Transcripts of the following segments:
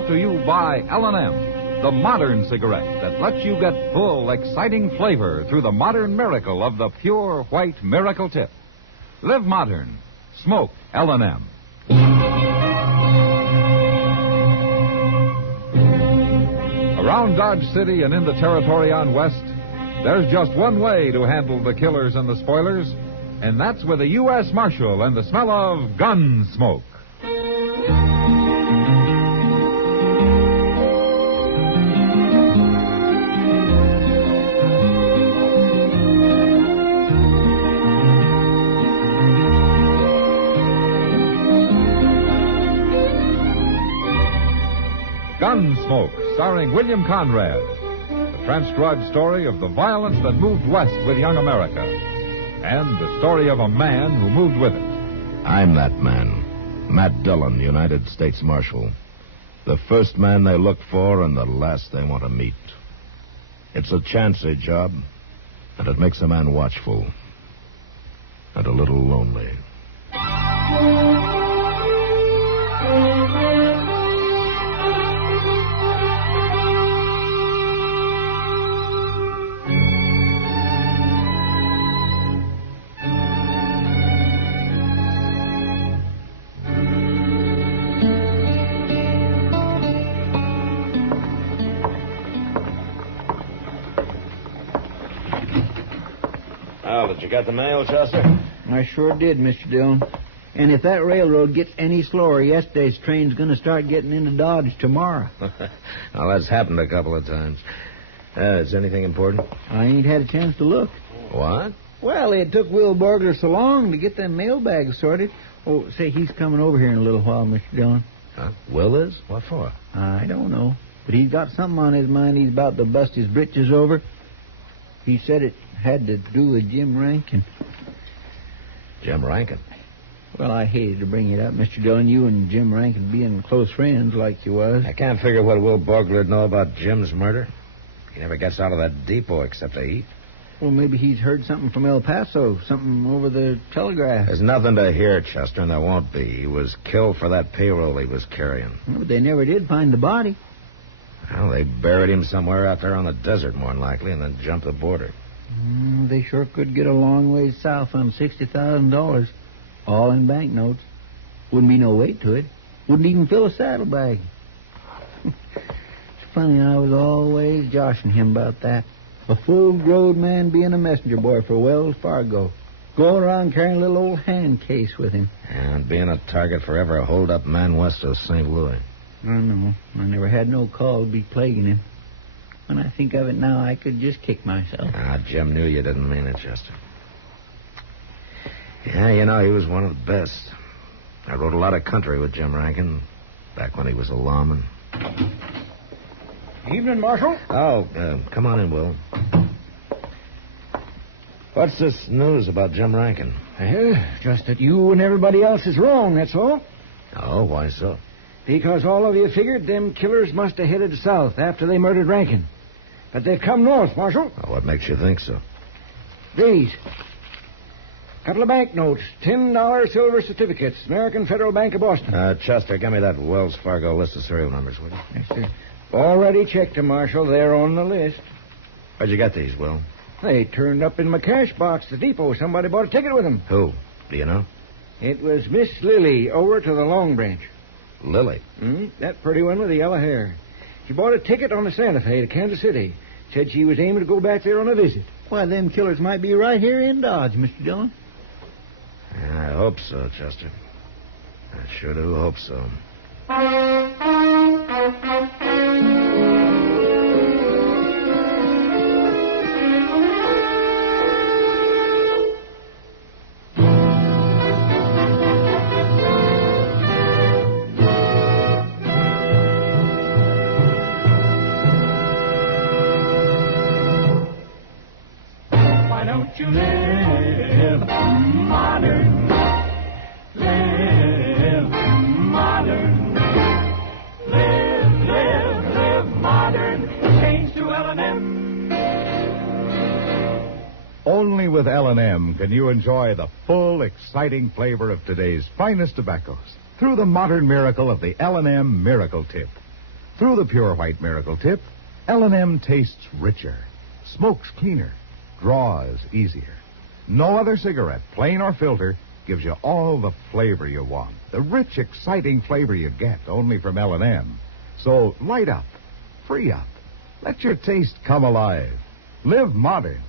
Brought to you by L&M, the modern cigarette that lets you get full, exciting flavor through the modern miracle of the pure white miracle tip. Live modern. Smoke L&M. Around Dodge City and in the territory on West, there's just one way to handle the killers and the spoilers, and that's with a U.S. Marshal and the smell of Gunsmoke. Gunsmoke, starring William Conrad. The transcribed story of the violence that moved west with young America. And the story of a man who moved with it. I'm that man. Matt Dillon, United States Marshal. The first man they look for and the last they want to meet. It's a chancy job, and it makes a man watchful. And a little lonely. Did you get the mail, Chester? I sure did, Mr. Dillon. And if that railroad gets any slower, yesterday's train's going to start getting into Dodge tomorrow. Well, that's happened a couple of times. Is anything important? I ain't had a chance to look. What? Well, it took Will Burglar so long to get them mailbags sorted. Oh, say, he's coming over here in a little while, Mr. Dillon. Huh? Will is? What for? I don't know. But he's got something on his mind he's about to bust his britches over. He said it had to do with Jim Rankin. Jim Rankin? Well, I hated to bring it up, Mr. Dillon. You and Jim Rankin being close friends like you was. I can't figure what Will Burglar'd know about Jim's murder. He never gets out of that depot except to eat. Well, maybe he's heard something from El Paso, something over the telegraph. There's nothing to hear, Chester, and there won't be. He was killed for that payroll he was carrying. Well, but they never did find the body. Well, they buried him somewhere out there on the desert, more than likely, and then jumped the border. They sure could get a long ways south on $60,000, all in banknotes. Wouldn't be no weight to it. Wouldn't even fill a saddlebag. It's funny, I was always joshing him about that. A full-grown man being a messenger boy for Wells Fargo. Going around carrying a little old hand case with him. And being a target for every hold-up man west of St. Louis. I know. I never had no call to be plaguing him. When I think of it now, I could just kick myself. Jim knew you didn't mean it, Chester. Yeah, you know, he was one of the best. I rode a lot of country with Jim Rankin, back when he was a lawman. Evening, Marshal. Oh, come on in, Will. What's this news about Jim Rankin? Just that you and everybody else is wrong, that's all. Oh, why so? Because all of you figured them killers must have headed south after they murdered Rankin. But they've come north, Marshal. Well, what makes you think so? These. Couple of banknotes, $10 silver certificates, American Federal Bank of Boston. Chester, give me that Wells Fargo list of serial numbers, will you? Yes, sir. Already checked them, Marshal. They're on the list. Where'd you get these, Will? They turned up in my cash box at the depot. Somebody bought a ticket with them. Who? Do you know? It was Miss Lily over to the Long Branch. Lily? That pretty one with the yellow hair. She bought a ticket on the Santa Fe to Kansas City. Said she was aiming to go back there on a visit. Why, them killers might be right here in Dodge, Mr. Dillon. I hope so, Chester. I sure do hope so. Why don't you live modern? Live modern. Live modern. Change to L&M. Only with L&M can you enjoy the full, exciting flavor of today's finest tobaccos through the modern miracle of the L&M Miracle Tip. Through the pure white miracle tip, L&M tastes richer, smokes cleaner, draws easier. No other cigarette, plain or filter, gives you all the flavor you want. The rich, exciting flavor you get only from L&M. So light up, free up, let your taste come alive. Live modern.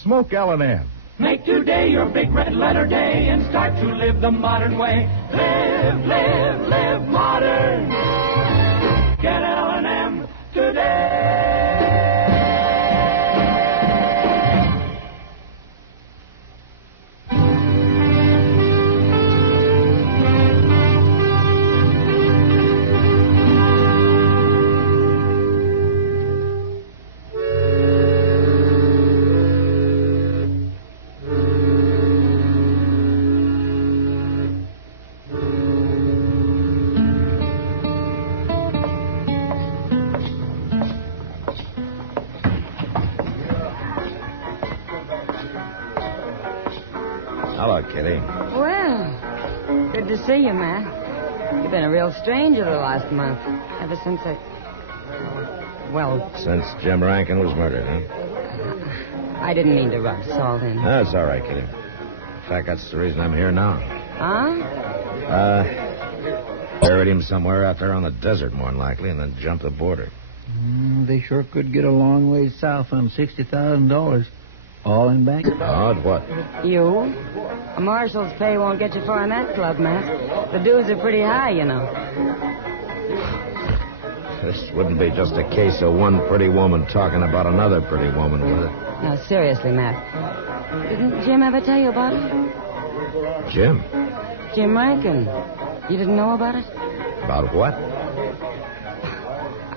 Smoke L&M. Make today your big red letter day and start to live the modern way. Live modern. Get L&M today. Hello, Kitty. Well, good to see you, Matt. You've been a real stranger the last month. Ever since Since Jim Rankin was murdered, huh? I didn't mean to rub salt in. That's all right, Kitty. In fact, that's the reason I'm here now. Huh? Buried him somewhere out there on the desert, more than likely, and then jumped the border. They sure could get a long ways south on $60,000. All in bank. Odd what? You? A marshal's pay won't get you far in that club, Matt. The dues are pretty high, you know. This wouldn't be just a case of one pretty woman talking about another pretty woman, would it? Now, seriously, Matt. Didn't Jim ever tell you about it? Jim? Jim Rankin. You didn't know about it? About what?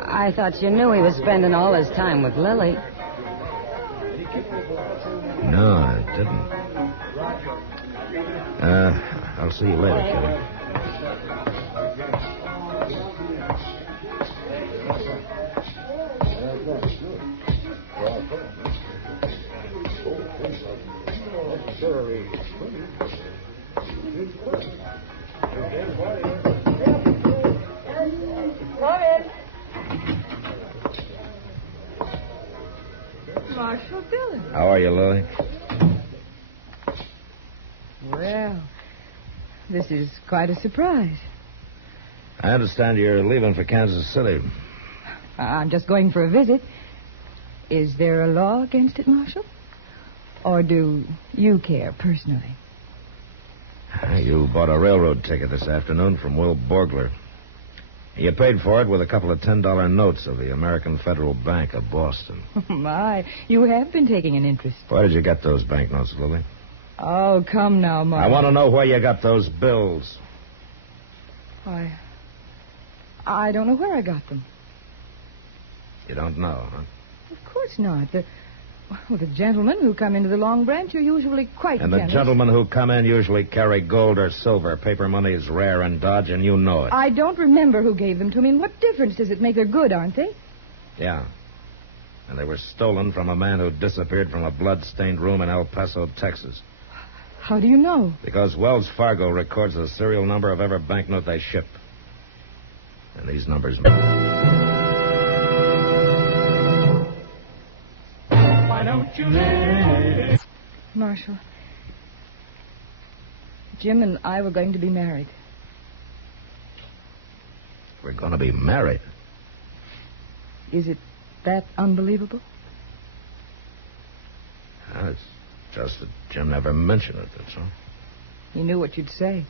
I thought you knew he was spending all his time with Lily. No, I didn't. I'll see you later, Kitty. Come in. Marshal Dillon. How are you, Lily? Well, this is quite a surprise. I understand you're leaving for Kansas City. I'm just going for a visit. Is there a law against it, Marshal? Or do you care personally? You bought a railroad ticket this afternoon from Will Borgler. You paid for it with a couple of $10 notes of the American Federal Bank of Boston. My, you have been taking an interest. Where did you get those banknotes, Lily? Oh, come now, Marshal. I want to know where you got those bills. I don't know where I got them. You don't know, huh? Of course not. The gentlemen who come into the Long Branch are usually quite And the generous. gentlemen who come in usually carry gold or silver. Paper money is rare in Dodge, and you know it. I don't remember who gave them to me. And what difference does it make? They're good, aren't they? Yeah. And they were stolen from a man who disappeared from a blood-stained room in El Paso, Texas. How do you know? Because Wells Fargo records the serial number of every banknote they ship. And these numbers... Why don't you live? Marshal, Jim and I were going to be married. We're going to be married. Is it that unbelievable? It's just that Jim never mentioned it, that's all. He knew what you'd say.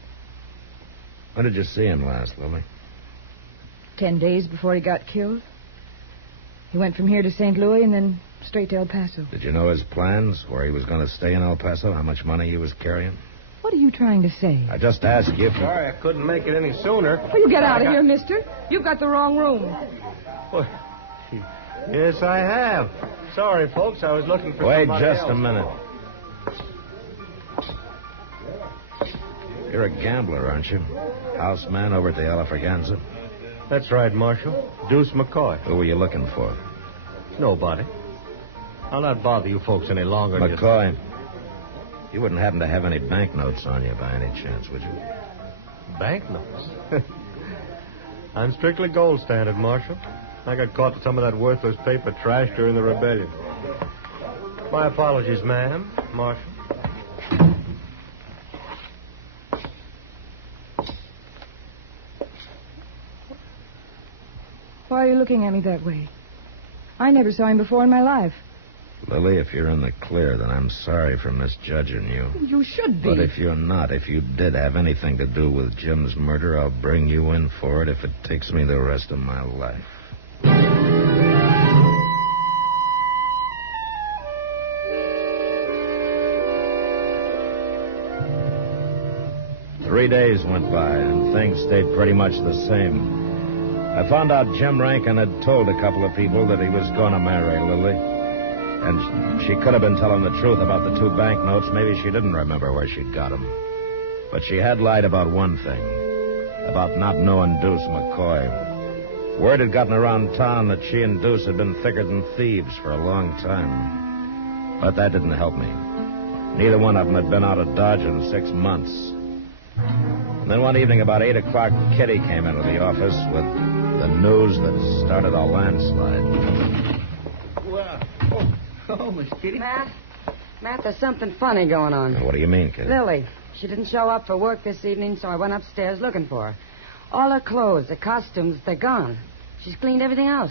When did you see him last, Lily? 10 days before he got killed. He went from here to St. Louis and then straight to El Paso. Did you know his plans, where he was going to stay in El Paso, how much money he was carrying? What are you trying to say? I just asked you if... Sorry, I couldn't make it any sooner. Will you get out of here, mister? You've got the wrong room. Well, yes, I have. Sorry, folks. I was looking for Wait somebody just else. a minute. You're a gambler, aren't you? Houseman over at the Elephant. That's right, Marshal. Deuce McCoy. Who were you looking for? Nobody. I'll not bother you folks any longer. McCoy. You wouldn't happen to have any banknotes on you by any chance, would you? Banknotes? I'm strictly gold standard, Marshal. I got caught with some of that worthless paper trash during the rebellion. My apologies, ma'am. Marshal. Why are you looking at me that way? I never saw him before in my life. Lily, if you're in the clear, then I'm sorry for misjudging you. You should be. But if you're not, if you did have anything to do with Jim's murder, I'll bring you in for it if it takes me the rest of my life. 3 days went by, and things stayed pretty much the same. I found out Jim Rankin had told a couple of people that he was going to marry Lily. And she could have been telling the truth about the 2 banknotes. Maybe she didn't remember where she'd got them. But she had lied about one thing, about not knowing Deuce McCoy. Word had gotten around town that she and Deuce had been thicker than thieves for a long time. But that didn't help me. Neither one of them had been out of Dodge in 6 months. And then one evening about 8 o'clock, Kitty came into the office with the news that started a landslide. Wow. Oh, Miss Kitty. Matt, there's something funny going on. Now, what do you mean, Kitty? Lily. She didn't show up for work this evening, so I went upstairs looking for her. All her clothes, her costumes, they're gone. She's cleaned everything out.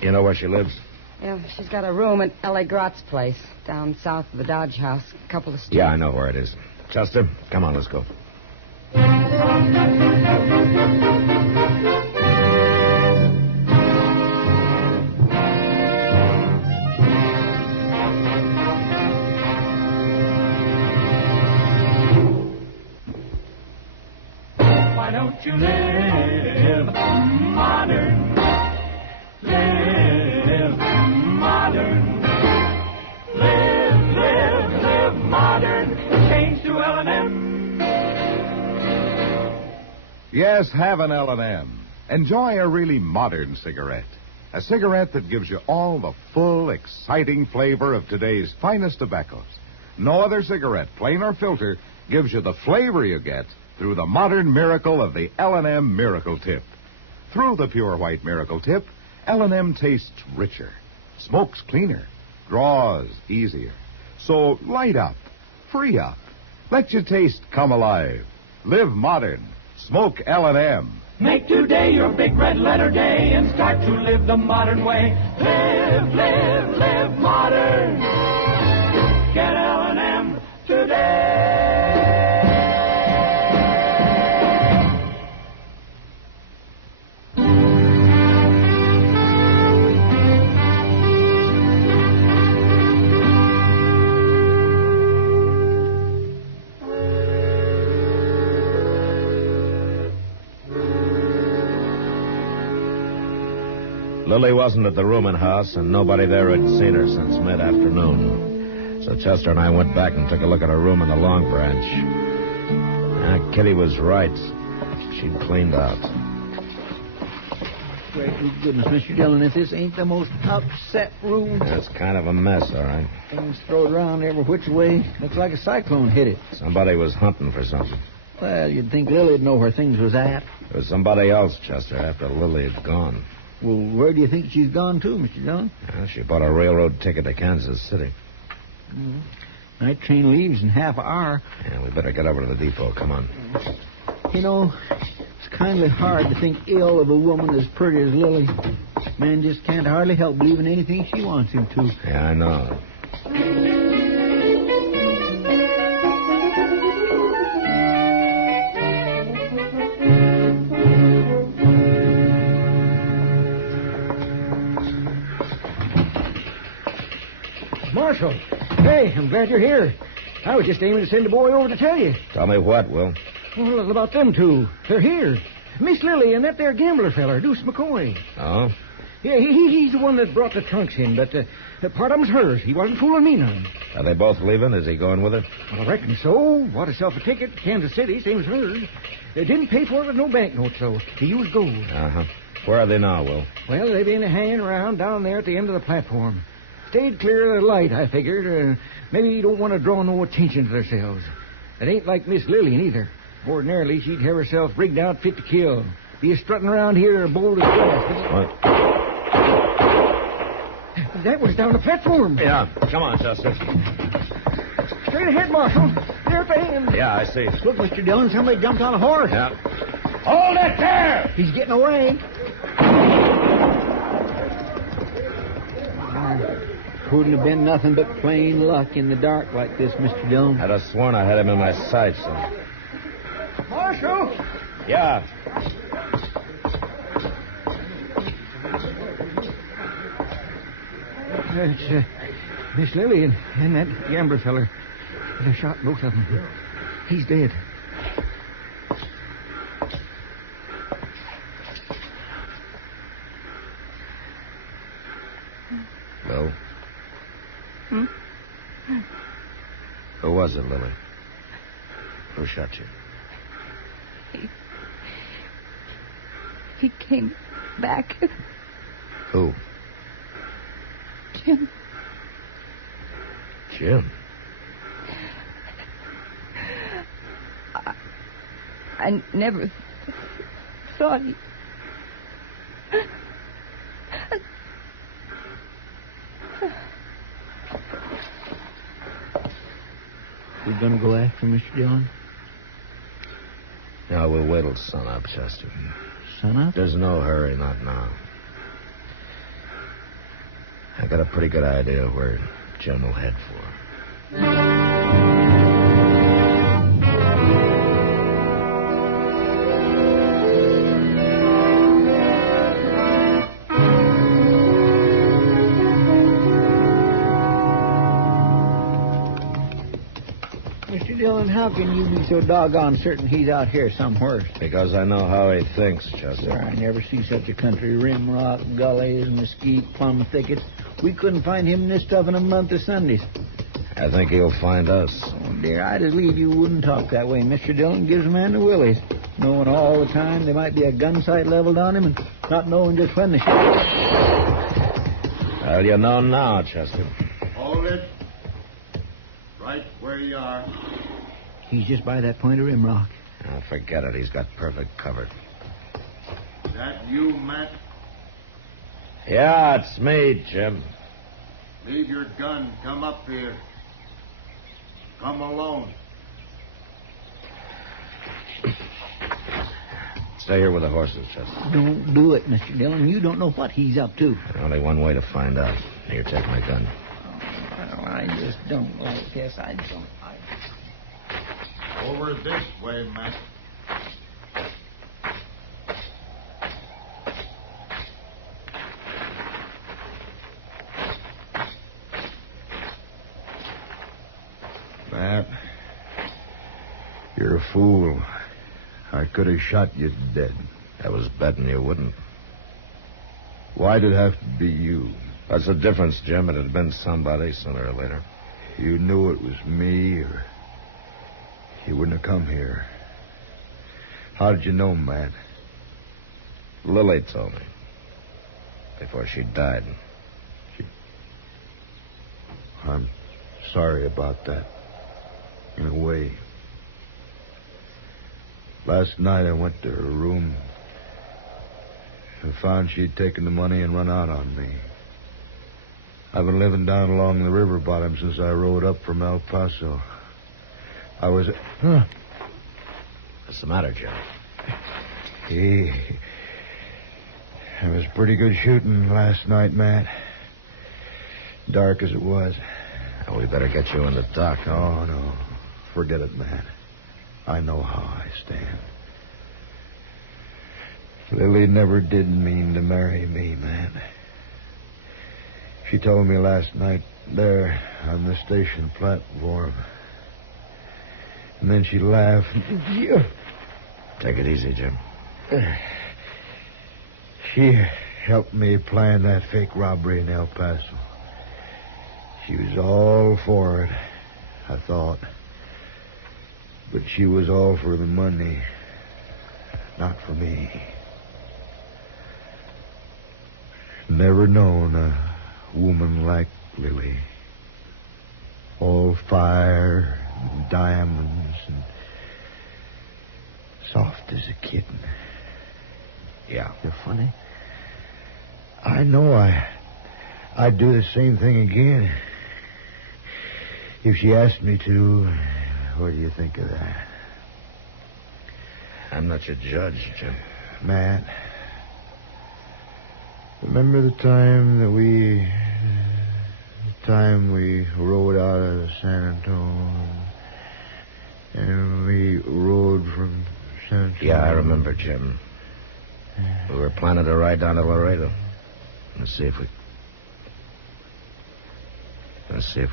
You know where she lives? Yeah, she's got a room at L.A. Grott's place, down south of the Dodge House, a couple of streets. Yeah, I know where it is. Chester, come on, let's go. Why don't you live modern? Live modern. Live modern. Change to L&M. Yes, have an L&M. Enjoy a really modern cigarette. A cigarette that gives you all the full, exciting flavor of today's finest tobaccos. No other cigarette, plain or filter, gives you the flavor you get through the modern miracle of the L&M Miracle Tip. Through the pure white Miracle Tip, L&M tastes richer, smokes cleaner, draws easier. So light up, free up, let your taste come alive. Live modern. Smoke L&M. Make today your big red letter day and start to live the modern way. Live modern. Get L&M today. Lily wasn't at the rooming house, and nobody there had seen her since mid-afternoon. So Chester and I went back and took a look at her room in the Long Branch. Kitty was right. She'd cleaned out. Great goodness, Mr. Dillon, if this ain't the most upset room. It's kind of a mess, all right. Things thrown around every which way. Looks like a cyclone hit it. Somebody was hunting for something. Well, you'd think Lily'd know where things was at. There was somebody else, Chester, after Lily had gone. Well, where do you think she's gone to, Mr. Dillon? She bought a railroad ticket to Kansas City. Mm-hmm. Night train leaves in half an hour. Yeah, we better get over to the depot. Come on. You know, it's kindly hard to think ill of a woman as pretty as Lily. Man just can't hardly help believing anything she wants him to. Yeah, I know. Marshal, hey, I'm glad you're here. I was just aiming to send a boy over to tell you. Tell me what, Will? Well, about them two. They're here. Miss Lily and that there gambler feller, Deuce McCoy. Oh? Yeah, he's the one that brought the trunks in, but part of them's hers. He wasn't fooling me none. Are they both leaving? Is he going with her? Well, I reckon so. Bought herself a ticket to Kansas City, same as hers. They didn't pay for it with no banknotes, though. He used gold. Uh-huh. Where are they now, Will? Well, they've been hanging around down there at the end of the platform. Stayed clear of the light, I figured. Maybe you don't want to draw no attention to themselves. It ain't like Miss Lily, neither. Ordinarily, she'd have herself rigged out fit to kill. Be strutting around here bold as brass. What? That was down the platform. Yeah, come on, Chester. Straight ahead, Marshal. There at the end. Yeah, I see. Look, Mr. Dillon, somebody jumped on a horse. Yeah. Hold it there! He's getting away. Couldn't have been nothing but plain luck in the dark like this, Mr. Dillon. I'd have sworn I had him in my sights. Marshal! Yeah. It's Miss Lily and that gambler feller. They shot both of them. He's dead. Well? Who was it, Lily? Who shot you? He came back. Who? Jim. Jim? I never thought he... We're going to go after Mr. Dillon? No, we'll wait till sunup, Chester. Sunup? There's no hurry, not now. I got a pretty good idea of where Jim will head for. Mr. Dillon, how can you be so doggone certain he's out here somewhere? Because I know how he thinks, Chester. Sir, I never see such a country. Rim rock, gullies, mesquite, plum thickets. We couldn't find him this tough in a month of Sundays. I think he'll find us. Oh, dear, I'd as leave you wouldn't talk that way. Mr. Dillon gives a man the willies, knowing all the time there might be a gun sight leveled on him and not knowing just when the shot. Well, you know now, Chester. Hold it. Right where you are. He's just by that point of rim rock. Oh, forget it. He's got perfect cover. Is that you, Matt? Yeah, it's me, Jim. Leave your gun. Come up here. Come alone. Stay here with the horses, Chester. Don't do it, Mr. Dillon. You don't know what he's up to. Only one way to find out. Here, take my gun. Well, I just don't like this. I don't like it. Over this way, Matt. Matt, you're a fool. I could have shot you dead. I was betting you wouldn't. Why'd it have to be you? That's the difference, Jim. It'd have been somebody sooner or later. You knew it was me, or you wouldn't have come here. How did you know, Matt? Lily told me. Before she died. I'm sorry about that. In a way. Last night I went to her room and found she'd taken the money and run out on me. I've been living down along the river bottom since I rode up from El Paso. I was... What's the matter, Jim? It was pretty good shooting last night, Matt. Dark as it was. Well, we better get you in the dock. Oh, no. Forget it, Matt. I know how I stand. Lily never did mean to marry me, Matt. She told me last night there on the station platform. And then she laughed. Take it easy, Jim. She helped me plan that fake robbery in El Paso. She was all for it, I thought. But she was all for the money, not for me. Never known a woman like Lily. All fire and diamonds and soft as a kitten. Yeah. You're funny. I know I'd do the same thing again. If she asked me to, what do you think of that? I'm not your judge, Jim. Matt, remember the time we rode out of San Antonio, and we rode from San Antonio? Yeah, I remember, Jim. We were planning to ride down to Laredo. Let's see if we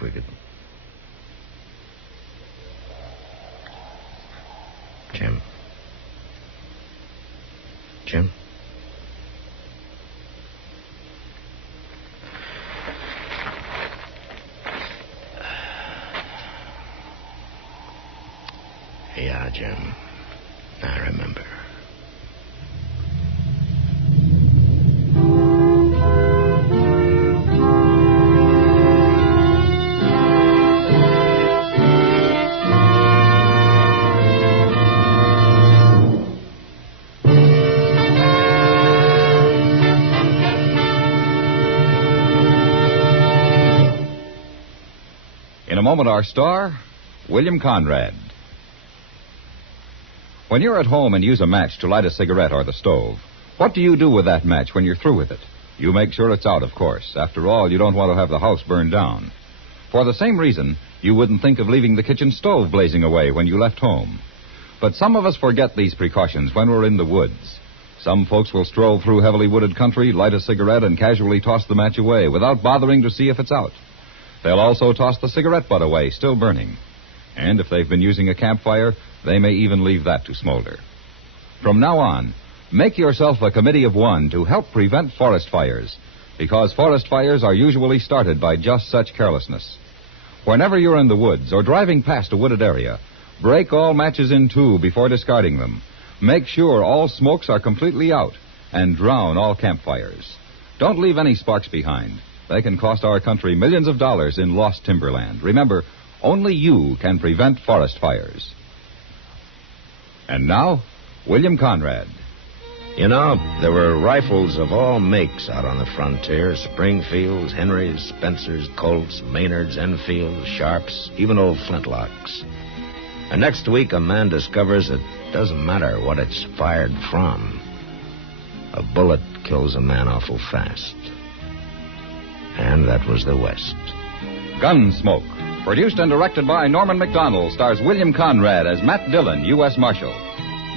could. Jim? Yeah, Jim. I remember. In a moment, our star, William Conrad. When you're at home and use a match to light a cigarette or the stove, what do you do with that match when you're through with it? You make sure it's out, of course. After all, you don't want to have the house burned down. For the same reason, you wouldn't think of leaving the kitchen stove blazing away when you left home. But some of us forget these precautions when we're in the woods. Some folks will stroll through heavily wooded country, light a cigarette, and casually toss the match away without bothering to see if it's out. They'll also toss the cigarette butt away, still burning. And if they've been using a campfire, they may even leave that to smolder. From now on, make yourself a committee of one to help prevent forest fires, because forest fires are usually started by just such carelessness. Whenever you're in the woods or driving past a wooded area, break all matches in two before discarding them. Make sure all smokes are completely out, and drown all campfires. Don't leave any sparks behind. They can cost our country millions of dollars in lost timberland. Remember, only you can prevent forest fires. And now, William Conrad. You know, there were rifles of all makes out on the frontier. Springfields, Henrys, Spencers, Colts, Maynards, Enfields, Sharps, even old flintlocks. And next week, a man discovers it doesn't matter what it's fired from. A bullet kills a man awful fast. And that was the West. Gunsmoke, produced and directed by Norman Macdonnell, stars William Conrad as Matt Dillon, U.S. Marshal.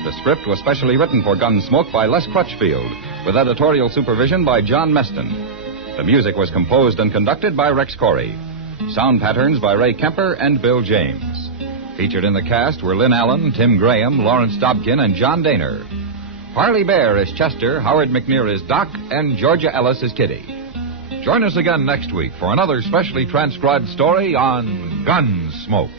The script was specially written for Gunsmoke by Les Crutchfield, with editorial supervision by John Meston. The music was composed and conducted by Rex Corey. Sound patterns by Ray Kemper and Bill James. Featured in the cast were Lynn Allen, Tim Graham, Lawrence Dobkin, and John Daner. Parley Bear is Chester, Howard McNear is Doc, and Georgia Ellis is Kitty. Join us again next week for another specially transcribed story on Gunsmoke.